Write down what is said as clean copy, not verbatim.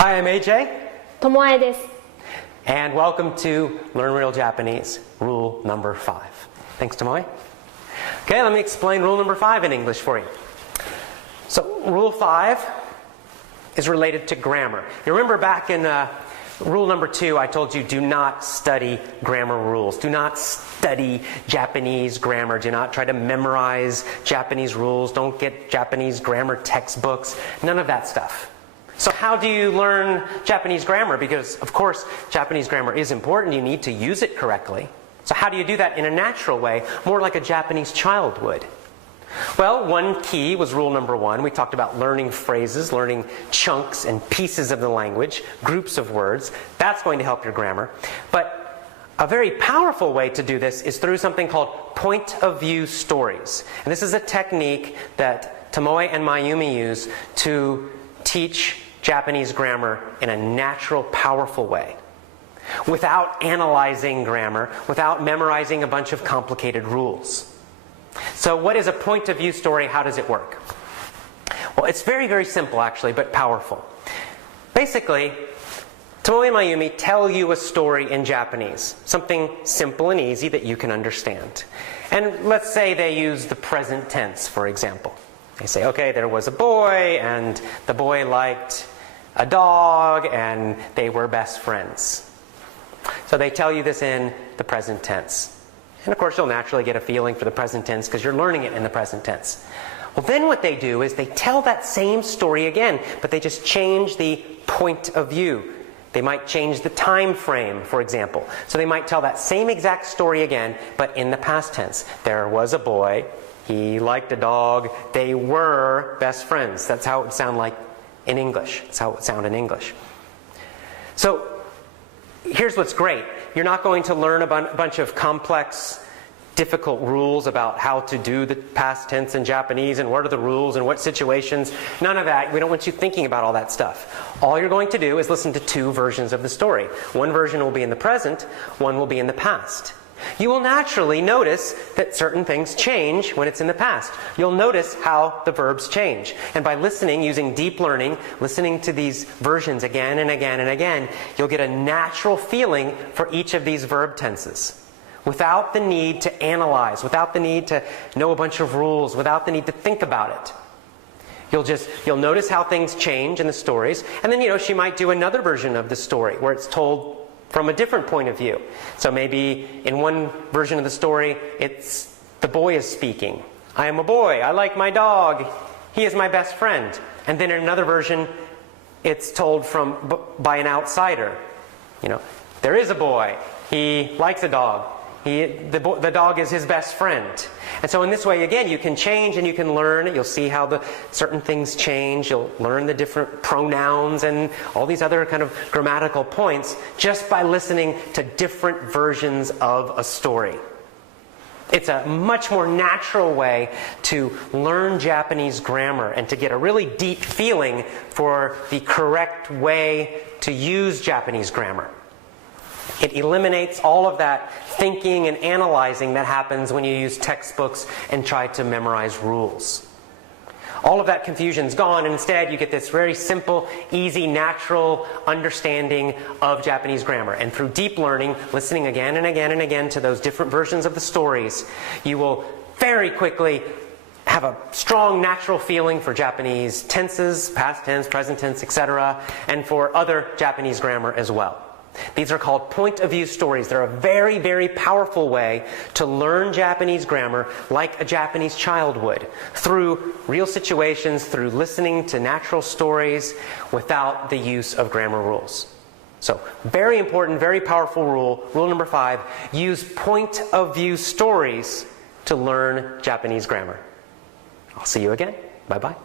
Hi, I'm AJ. ともえです。 And welcome to Learn Real Japanese, rule number 5. Thanks, Tomoe. Okay, let me explain rule number 5 in English for you. So, rule 5 is related to grammar. You remember back in rule number 2, I told you do not study grammar rules. Do not study Japanese grammar. Do not try to memorize Japanese rules. Don't get Japanese grammar textbooks. None of that stuff. So how do you learn Japanese grammar? Because, of course, Japanese grammar is important. You need to use it correctly. So how do you do that in a natural way, more like a Japanese child would? Well, one key was rule number 1. We talked about learning phrases, learning chunks and pieces of the language, groups of words. That's going to help your grammar. But a very powerful way to do this is through something called point of view stories. And this is a technique that Tomoe and Mayumi use to teach Japanese grammar in a natural, powerful way, without analyzing grammar, without memorizing a bunch of complicated rules. So what is a point of view story? How does it work? Well, it's very, very simple actually, but powerful. Basically, Tomoe and Mayumi tell you a story in Japanese, something simple and easy that you can understand. And let's say they use the present tense, for example. They say, okay, there was a boy, and the boy liked a dog, and they were best friends. So they tell you this in the present tense. And of course, you'll naturally get a feeling for the present tense because you're learning it in the present tense. Well, then what they do is they tell that same story again, but they just change the point of view. They might change the time frame, for example. So they might tell that same exact story again, but in the past tense. There was a boy. He liked a dog. They were best friends. That's how it would sound like in English. That's how it would sound in English. So here's what's great. You're not going to learn a bunch of complex, difficult rules about how to do the past tense in Japanese and what are the rules and what situations. None of that. We don't want you thinking about all that stuff. All you're going to do is listen to 2 versions of the story. One version will be in the present, one will be in the past. You will naturally notice that certain things change when it's in the past. You'll notice how the verbs change. And by listening, using deep learning, listening to these versions again and again and again, you'll get a natural feeling for each of these verb tenses. Without the need to analyze, without the need to know a bunch of rules, without the need to think about it. You'll notice how things change in the stories. And then, she might do another version of the story where it's told from a different point of view. So maybe in one version of the story, it's the boy is speaking. I am a boy. I like my dog. He is my best friend. And then in another version, it's told by an outsider. There is a boy. He likes a dog. The dog is his best friend. And so in this way, again, you can change and you can learn. You'll see how certain things change. You'll learn the different pronouns and all these other kind of grammatical points just by listening to different versions of a story. It's a much more natural way to learn Japanese grammar and to get a really deep feeling for the correct way to use Japanese grammar. It eliminates all of that thinking and analyzing that happens when you use textbooks and try to memorize rules. All of that confusion's gone, and instead you get this very simple, easy, natural understanding of Japanese grammar. And through deep learning, listening again and again and again to those different versions of the stories, you will very quickly have a strong natural feeling for Japanese tenses, past tense, present tense, etc., and for other Japanese grammar as well. These are called point of view stories. They're a very, very powerful way to learn Japanese grammar like a Japanese child would, through real situations, through listening to natural stories without the use of grammar rules. So, very important, very powerful rule. Rule number 5, use point of view stories to learn Japanese grammar. I'll see you again. Bye-bye.